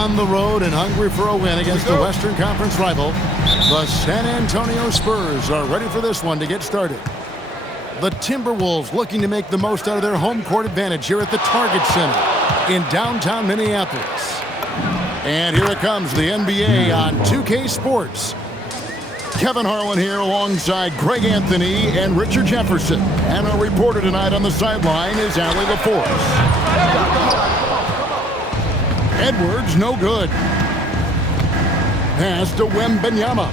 On the road and hungry for a win against the Western Conference rival, the San Antonio Spurs are ready for this one to get started. The Timberwolves looking to make the most out of their home court advantage here at the Target Center in downtown Minneapolis. And here it comes, the NBA on 2K Sports. Kevin Harlan here alongside Greg Anthony and Richard Jefferson. And our reporter tonight on the sideline is Allie LaForce. Edwards, no good. Pass to Wembanyama.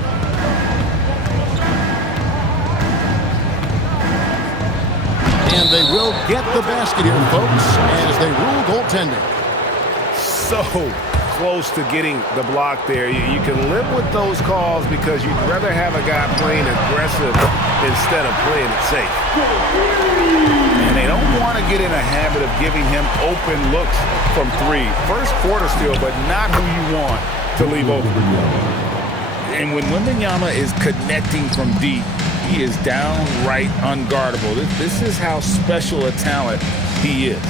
And they will get the basket here, folks, as they rule goaltending. So close to getting the block there. You can live with those calls because you'd rather have a guy playing aggressive instead of playing it safe. And they don't want to get in a habit of giving him open looks from three. First quarter still, but not who you want to leave open. And when Wembanyama is connecting from deep, he is downright unguardable. This is how special a talent he is.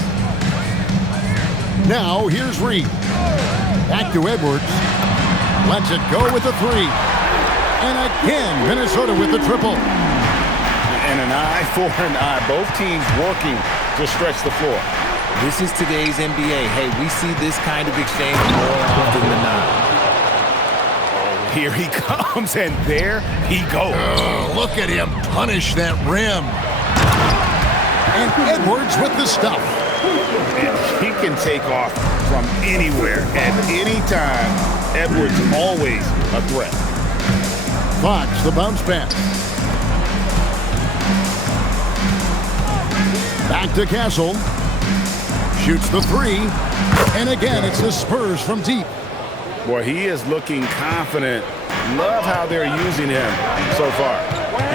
Now here's Reed. Back to Edwards. Lets it go with the three. And again, Minnesota with the triple. And an eye for an eye. Both teams working to stretch the floor. This is today's NBA. Hey, we see this kind of exchange more often than not. Here he comes, and there he goes. Oh, look at him punish that rim. And Edwards with the stuff. And he can take off from anywhere at any time. Edwards always a threat. Fox, the bounce pass. Back to Castle. Shoots the three. And again, it's the Spurs from deep. Boy, he is looking confident. Love how they're using him so far.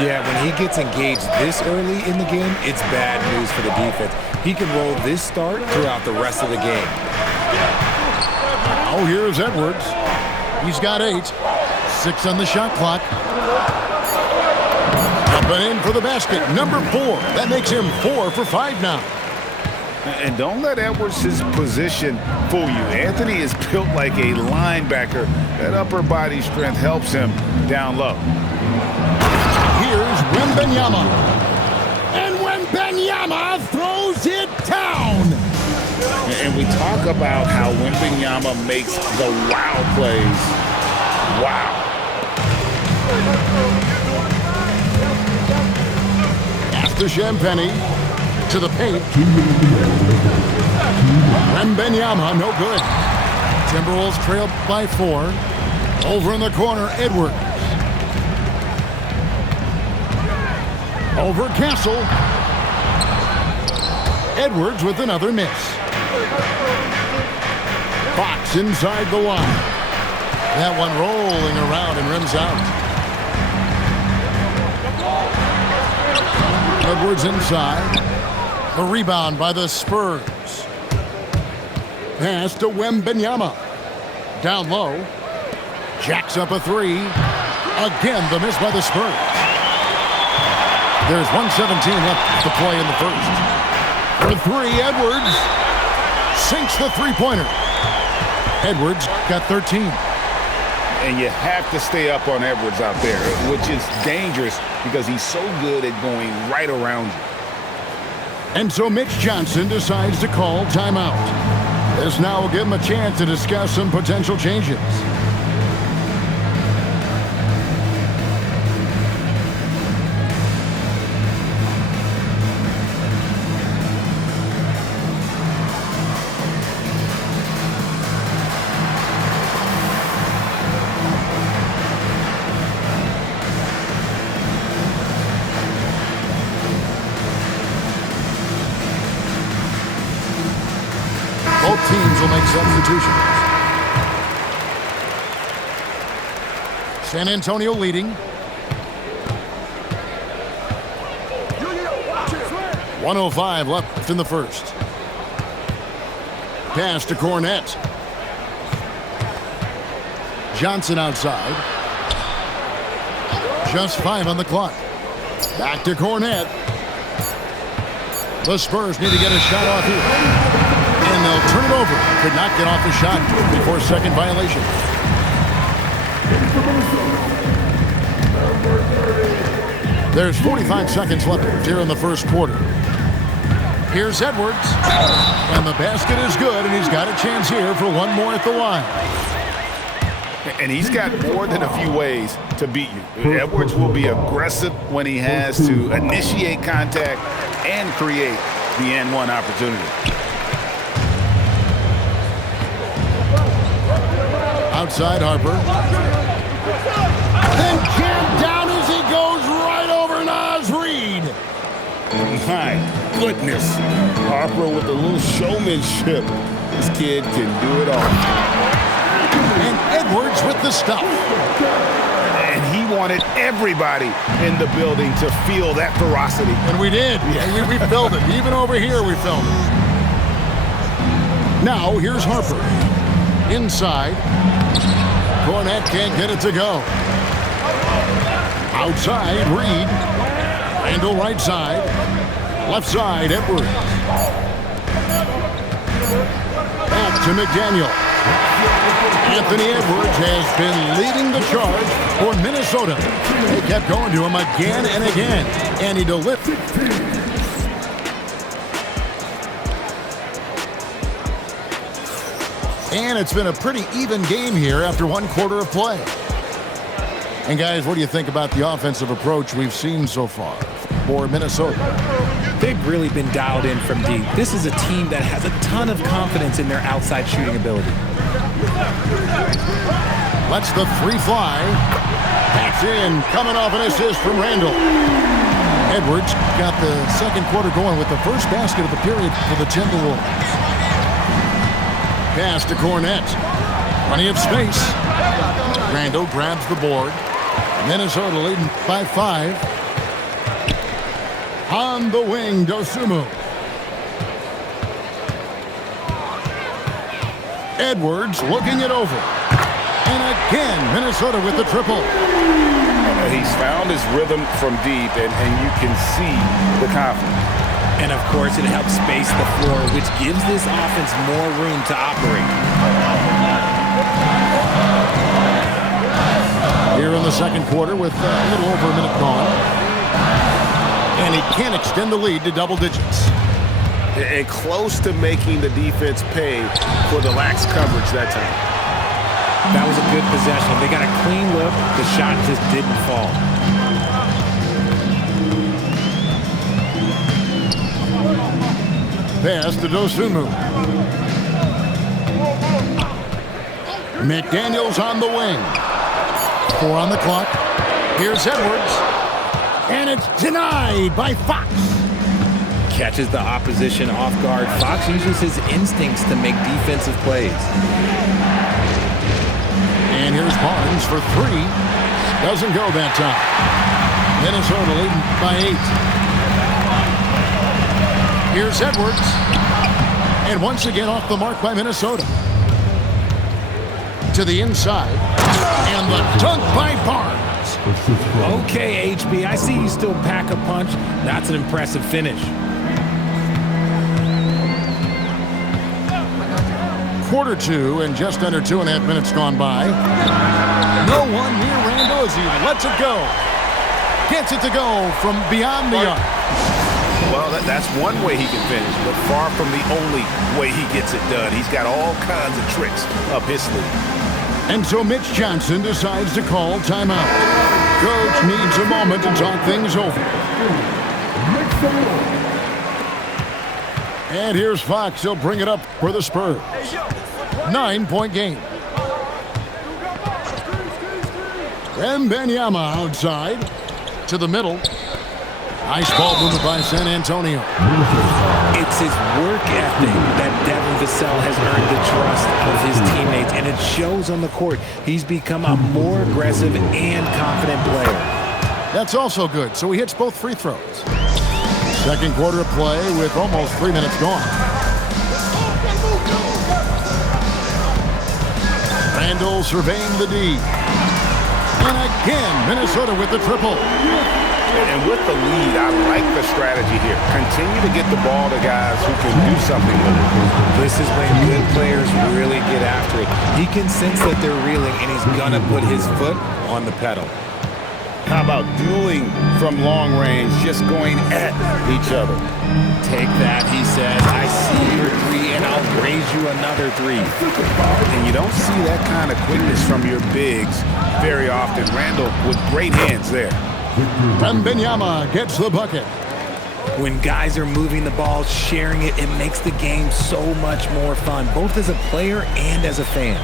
Yeah, when he gets engaged this early in the game, it's bad news for the defense. He can roll this start throughout the rest of the game. Oh, here's Edwards. He's got 8. 6 on the shot clock. Up and in for the basket. Number 4. That makes him 4 for 5 now. And don't let Edwards' position fool you. Anthony is built like a linebacker. That upper body strength helps him down low. Here's Wembanyama. And Wembanyama throws it down. And we talk about how Wembanyama makes the wow plays. Wow. After Champagny to the paint. Wembanyama, no good. Timberwolves trailed by 4. Over in the corner, Edwards. Over Castle. Edwards with another miss. Fox inside the line. That one rolling around and rims out. Edwards inside. The rebound by the Spurs. Pass to Wembanyama. Down low. Jacks up a 3. Again, the miss by the Spurs. There's 1:17 left to play in the first. For 3, Edwards sinks the three-pointer. Edwards got 13. And you have to stay up on Edwards out there, which is dangerous because he's so good at going right around you. And so Mitch Johnson decides to call timeout. This now will give him a chance to discuss some potential changes. Both teams will make substitutions. San Antonio leading. 1:05 left in the first. Pass to Cornette. Johnson outside. Just 5 on the clock. Back to Cornette. The Spurs need to get a shot off here. And they'll turn it over. Could not get off a shot before second violation. There's 45 seconds left here in the first quarter. Here's Edwards. And the basket is good, and he's got a chance here for one more at the line. And he's got more than a few ways to beat you. Edwards will be aggressive when he has to initiate contact and create the N1 opportunity. Outside Harper. Then jammed down as he goes right over Naz Reid. My goodness. Harper with a little showmanship. This kid can do it all. And Edwards with the stuff. And he wanted everybody in the building to feel that ferocity. And we did. Yeah. We felt it. Even over here, we felt it. Now, here's Harper. Inside. Kornet can't get it to go. Outside, Reid. Randall right side. Left side, Edwards. Back to McDaniel. Anthony Edwards has been leading the charge for Minnesota. They kept going to him again and again, and he delivered. And it's been a pretty even game here after one quarter of play. And guys, what do you think about the offensive approach we've seen so far for Minnesota? They've really been dialed in from deep. This is a team that has a ton of confidence in their outside shooting ability. Lets the three fly. That's in, coming off an assist from Randall. Edwards got the second quarter going with the first basket of the period for the Timberwolves. Pass to Kornet. Plenty of space. Randall grabs the board. Minnesota leading by 5. On the wing, Dosunmu. Edwards looking it over. And again, Minnesota with the triple. He's found his rhythm from deep, and you can see the confidence. And, of course, it helps space the floor, which gives this offense more room to operate. Here in the second quarter with a little over a minute gone. And he can't extend the lead to double digits. And close to making the defense pay for the lax coverage that time. That was a good possession. They got a clean look. The shot just didn't fall. Pass to Dosunmu. McDaniels on the wing. 4 on the clock. Here's Edwards. And it's denied by Fox. Catches the opposition off guard. Fox uses his instincts to make defensive plays. And here's Barnes for 3. Doesn't go that time. Minnesota leading by 8. Here's Edwards. And once again off the mark by Minnesota. To the inside. And the dunk by Barnes. Okay, HB, I see you still pack a punch. That's an impressive finish. Quarter 2 and just under 2.5 minutes gone by. No one near Randall as he lets it go. Gets it to go from beyond the arc. Well, that's one way he can finish, but far from the only way he gets it done. He's got all kinds of tricks up his sleeve. And so Mitch Johnson decides to call timeout. Coach needs a moment to talk things over. And here's Fox. He'll bring it up for the Spurs. 9-point game. Wembanyama outside to the middle. Nice ball movement by San Antonio. It's his work ethic that Devin Vassell has earned the trust of his teammates, and it shows on the court. He's become a more aggressive and confident player. That's also good, so he hits both free throws. Second quarter of play with almost 3 minutes gone. Randall surveying the D. And again, Minnesota with the triple. And with the lead, I like the strategy here. Continue to get the ball to guys who can do something with it. This is when good players really get after it. He can sense that they're reeling, and he's going to put his foot on the pedal. How about dueling from long range, just going at each other? Take that, he says. I see your three, and I'll raise you another three. And you don't see that kind of quickness from your bigs very often. Randall with great hands there. Wembanyama gets the bucket. When guys are moving the ball, sharing it, it makes the game so much more fun, both as a player and as a fan.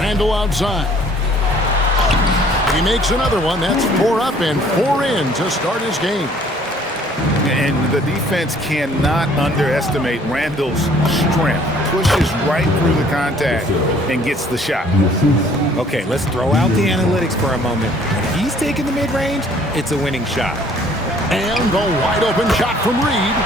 Randall outside. He makes another one. That's 4 up and 4 in to start his game. And the defense cannot underestimate Randall's strength. Pushes right through the contact and gets the shot. Okay, let's throw out the analytics for a moment. When he's taking the mid-range, it's a winning shot. And the wide open shot from Reed.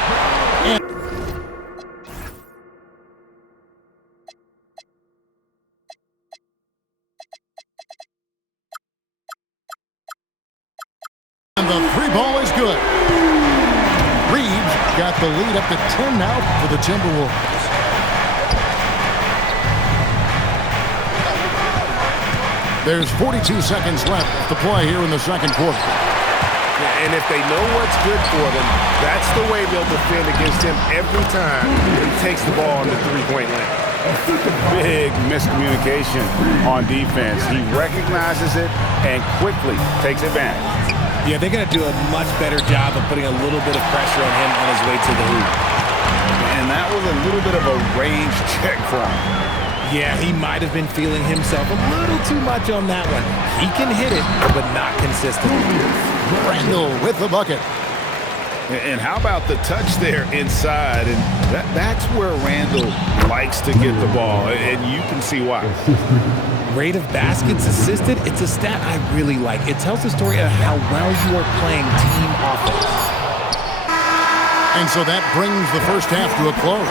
And the three ball is good. Reeves got the lead up to 10 now for the Timberwolves. There's 42 seconds left to play here in the second quarter. And if they know what's good for them, that's the way they'll defend against him every time he takes the ball in the three-point lane. Big miscommunication on defense. He recognizes it and quickly takes advantage. Yeah, they're going to do a much better job of putting a little bit of pressure on him on his way to the hoop. And that was a little bit of a range check for him. Yeah, he might have been feeling himself a little too much on that one. He can hit it, but not consistently. Randall with the bucket. And how about the touch there inside? And that's where Randall likes to get the ball, and you can see why. Rate of baskets assisted, it's a stat I really like. It tells the story of how well you are playing team offense. And so that brings the first half to a close.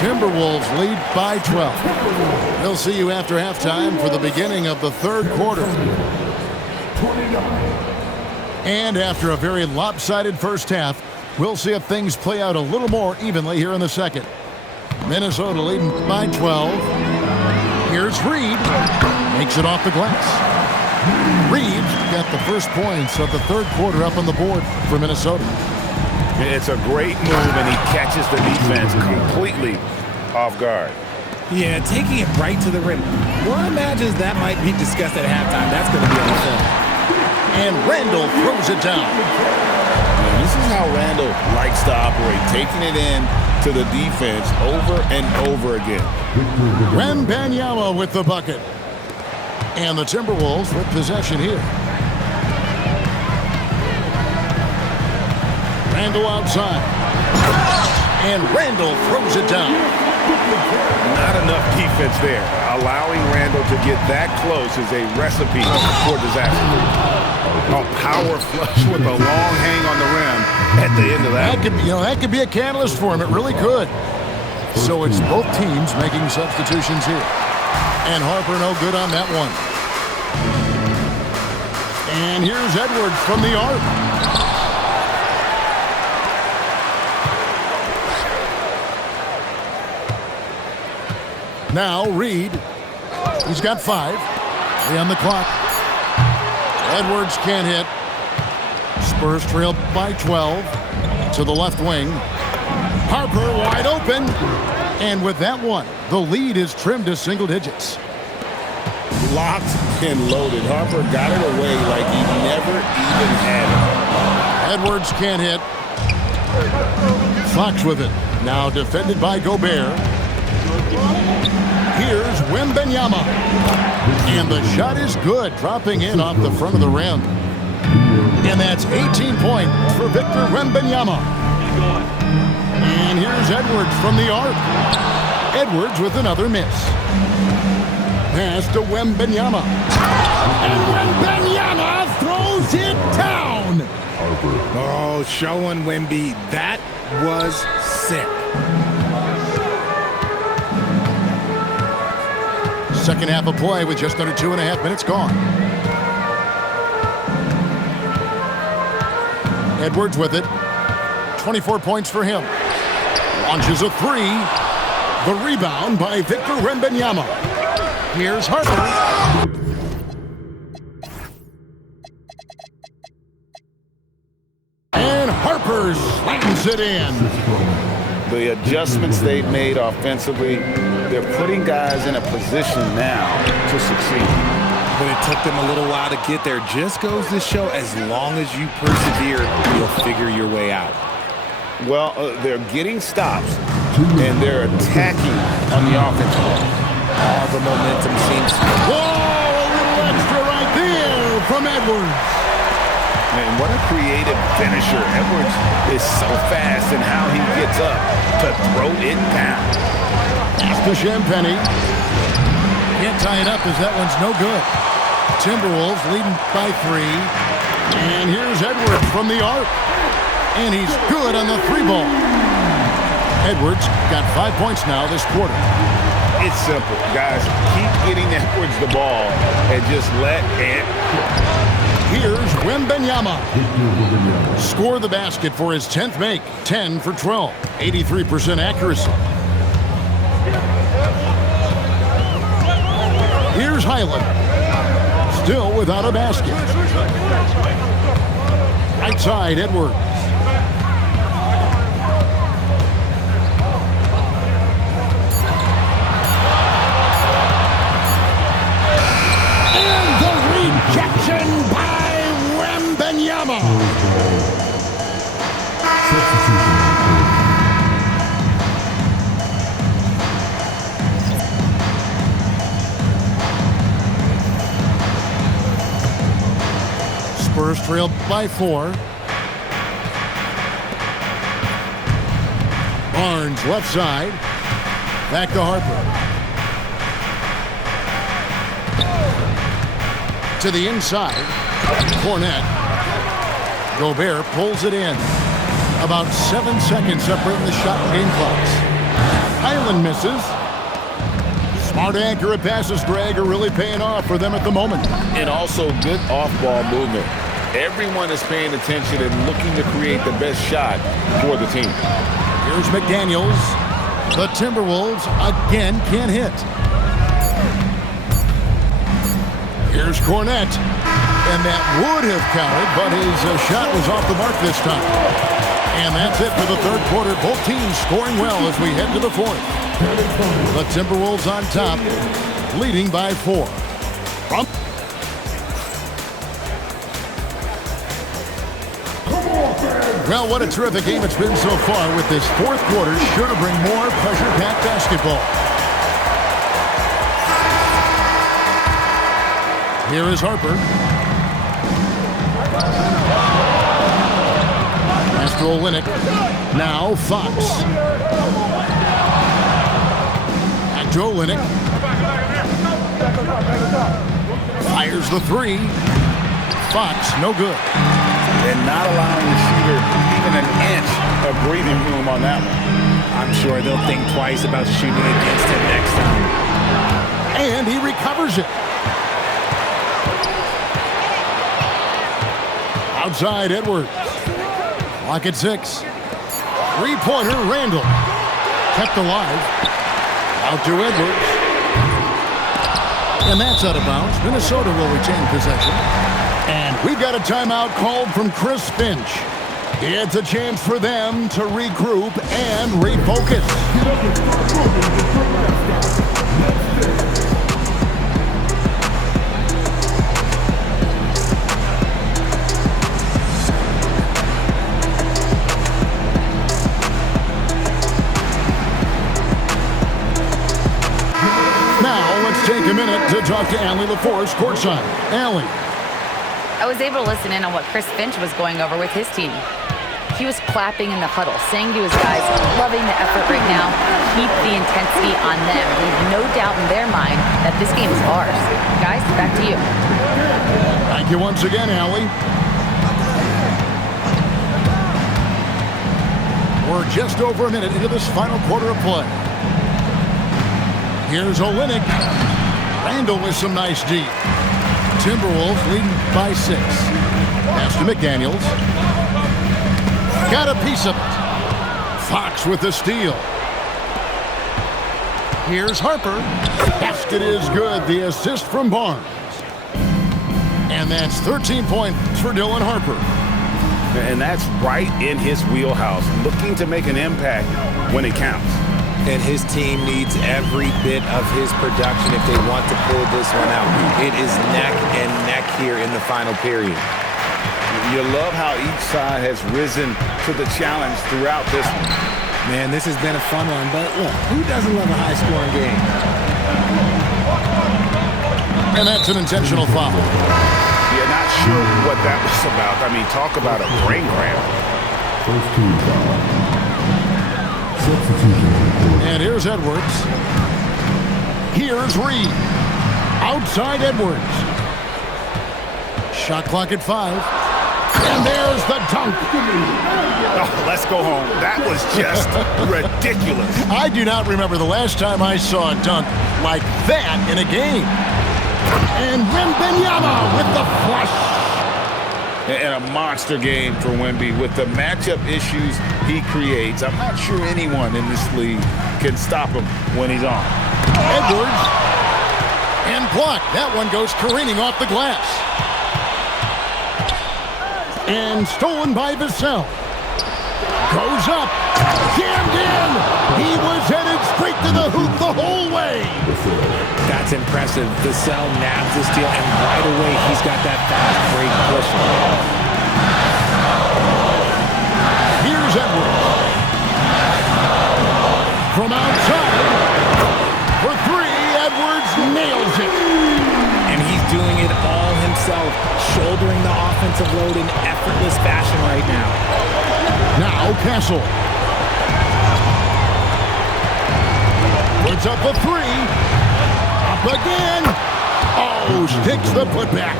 Timberwolves lead by 12. We'll see you after halftime for the beginning of the third quarter. And after a very lopsided first half, we'll see if things play out a little more evenly here in the second. Minnesota leading by 12. Here's Reed. Makes it off the glass. Reed got the first points of the third quarter up on the board for Minnesota. It's a great move, and he catches the defense completely off guard. Yeah, taking it right to the rim. One imagines that might be discussed at halftime. That's going to be on the film. And Randall throws it down. And this is how Randall likes to operate, taking it in to the defense over and over again. Wembanyama with the bucket. And the Timberwolves with possession here. Randall outside. And Randall throws it down. Not enough defense there. Allowing Randall to get that close is a recipe for disaster. A power flush with a long hang on the rim at the end of that. That could be a catalyst for him. It really could. So it's both teams making substitutions here. And Harper no good on that one. And here's Edwards from the arc. Now Reed. He's got 5. 3 on the clock. Edwards can't hit. Spurs trail by 12 to the left wing. Harper wide open. And with that one, the lead is trimmed to single digits. Locked and loaded. Harper got it away like he never even had it. Edwards can't hit. Fox with it. Now defended by Gobert. Here's Wembanyama. And the shot is good, dropping in off the front of the rim. And that's 18 points for Victor Wembanyama. And here's Edwards from the arc. Edwards with another miss. Pass to Wembanyama. And Wembanyama throws it down. Oh, showing Wemby. That was sick. Second half of play with just under 2.5 minutes gone. Edwards with it. 24 points for him. Launches a three. The rebound by Victor Wembanyama. Here's Harper. And Harper slams it in. The adjustments they've made offensively, they're putting guys in a position now to succeed. But it took them a little while to get there. Just goes to show, as long as you persevere, you'll figure your way out. Well, they're getting stops, and they're attacking on the offensive end. All the momentum seems... Whoa, a little extra right there from Edwards. Man, what a creative finisher. Edwards is so fast in how he gets up to throw it down. Pass to Champagnie. Can't tie it up as that one's no good. Timberwolves leading by 3. And here's Edwards from the arc. And he's good on the 3-ball. Edwards got 5 points now this quarter. It's simple, guys. Keep getting Edwards the ball and just let it. Here's Wembanyama. Score the basket for his 10th make. 10 for 12. 83% accuracy. Here's Highland. Still without a basket. Right side, Edwards. And the rejection by Wembanyama. Spurs trailed by 4. Barnes left side. Back to Harper. To the inside. Cornette. Gobert pulls it in. About 7 seconds separating the shot and game clocks. Highland misses. Smart, accurate passes, Greg, are really paying off for them at the moment. And also good off-ball movement. Everyone is paying attention and looking to create the best shot for the team. Here's McDaniels. The Timberwolves again can't hit. Here's Cornette. And that would have counted, but his shot was off the mark this time. And that's it for the third quarter. Both teams scoring well as we head to the fourth. The Timberwolves on top, leading by 4. Well, what a terrific game it's been so far, with this fourth quarter sure to bring more pressure-packed basketball. Here is Harper. Pass to Olynyk. Now Fox. Back to Olynyk. Fires the 3. Fox, no good. And not allowing the shooter even an inch of breathing room on that one. I'm sure they'll think twice about shooting against him next time. And he recovers it. Outside, Edwards. Clock at 6. Three-pointer, Randall. Kept alive. Out to Edwards. And that's out of bounds. Minnesota will retain possession. And we've got a timeout called from Chris Finch. It's a chance for them to regroup and refocus. Now let's take a minute to talk to Allie LaForce courtside. Allie. I was able to listen in on what Chris Finch was going over with his team. He was clapping in the huddle, saying to his guys, loving the effort right now, keep the intensity on them. Leave no doubt in their mind that this game is ours. Guys, back to you. Thank you once again, Allie. We're just over a minute into this final quarter of play. Here's Olynyk. Randall with some nice deep. Timberwolves leading by 6. Pass to McDaniels. Got a piece of it. Fox with the steal. Here's Harper. Basket is good. The assist from Barnes. And that's 13 points for Dylan Harper. And that's right in his wheelhouse, looking to make an impact when it counts. And his team needs every bit of his production if they want to pull this one out. It is neck and neck here in the final period. You love how each side has risen to the challenge throughout this one. Man, this has been a fun one, but look, who doesn't love a high-scoring game? And that's an intentional foul. Yeah, not sure what that was about. I mean, talk about a brain cramp. First team foul. Substitution. And here's Edwards. Here's Reed. Outside Edwards. Shot clock at 5. And there's the dunk. Oh, let's go home. That was just ridiculous. I do not remember the last time I saw a dunk like that in a game. And Wembanyama with the flush. And a monster game for Wemby with the matchup issues he creates. I'm not sure anyone in this league can stop him when he's on. Edwards. And blocked. That one goes careening off the glass. And stolen by Vassell. Goes up. Jammed in. He was headed straight to the hoop the whole way. That's impressive. Vassell nabs the steal, and right away he's got that fast break pushing. Here's Edwards. From outside. For 3, Edwards nails it. And he's doing it all himself, shouldering the offensive load in effortless fashion right now. Now Castle. Puts up a 3. Up again. Oh, sticks the putback.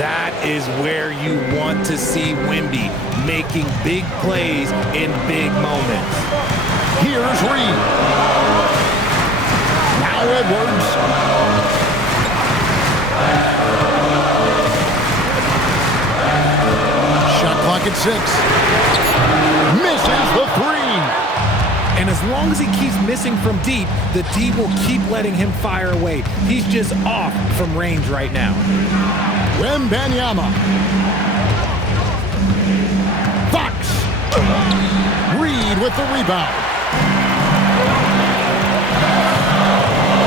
That is where you want to see Wemby making big plays in big moments. Here's Reed. Now Edwards. Shot clock at 6. Misses the 3. And as long as he keeps missing from deep, the D will keep letting him fire away. He's just off from range right now. Wembanyama. Fox. Reed with the rebound.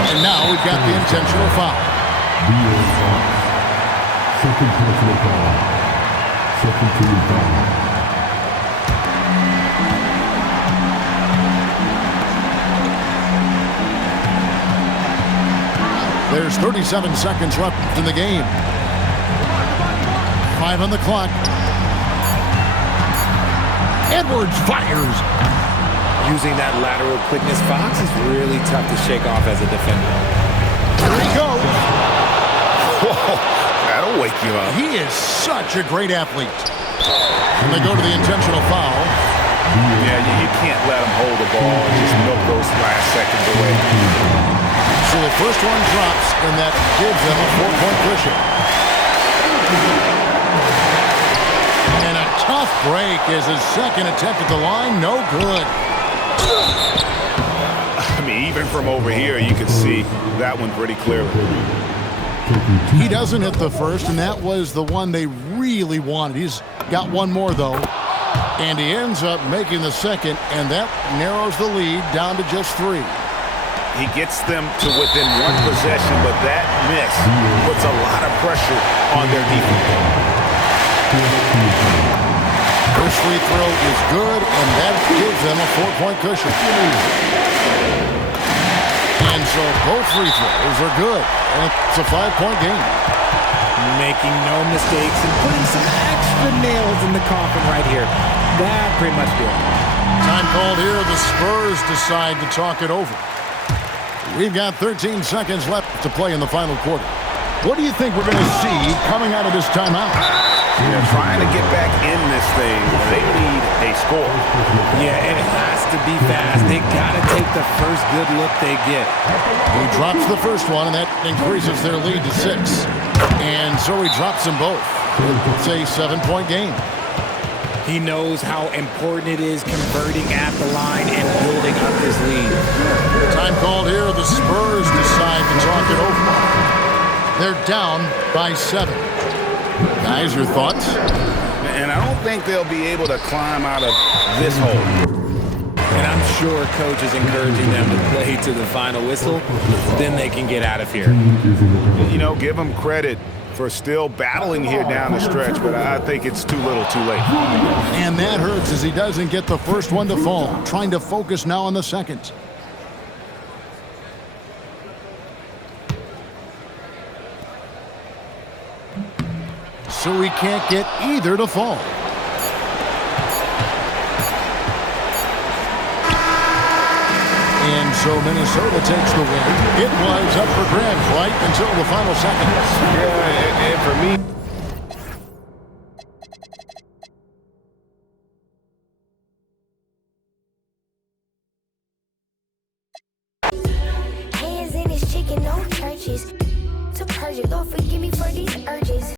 And now we've got the intentional foul. De'Aaron Fox. Second personal foul. Second team foul. There's 37 seconds left in the game. 5 on the clock. Edwards fires. Using that lateral quickness, Fox is really tough to shake off as a defender. Here he goes. Whoa, that'll wake you up. He is such a great athlete. And they go to the intentional foul. Yeah, you can't let him hold the ball and just milk those last seconds away. So the first one drops, and that gives them a 4-point cushion. And a tough break is his second attempt at the line. No good. I mean, even from over here, you can see that one pretty clearly. He doesn't hit the first, and that was the one they really wanted. He's got one more, though. And he ends up making the second, and that narrows the lead down to just 3. He gets them to within 1 possession, but that miss puts a lot of pressure on their defense. First free throw is good, and that gives them a 4-point cushion. And so both free throws are good, and it's a 5-point game. Making no mistakes and putting some extra nails in the coffin right here. That pretty much did it. Time called here. The Spurs decide to talk it over. We've got 13 seconds left to play in the final quarter. What do you think we're going to see coming out of this timeout? They're trying to get back in this thing. They need a score. Yeah, and it has to be fast. They got to take the first good look they get. He drops the first one, and that increases their lead to 6. And so he drops them both. It's a 7-point game. He knows how important it is converting at the line and building up his lead. Time called here. The Spurs decide to talk it over. They're down by 7. Guys, your thoughts? And I don't think they'll be able to climb out of this hole. And I'm sure coach is encouraging them to play to the final whistle. Then they can get out of here. You know, give them credit for still battling here down the stretch, but I think it's too little too late. And that hurts as he doesn't get the first one to fall. Trying to focus now on the second. So he can't get either to fall. And so Minnesota takes the win. It was up for grabs right until the final seconds. Yeah, and for me, Hands in his chicken, no churches. To purge it, Lord, forgive me for these urges.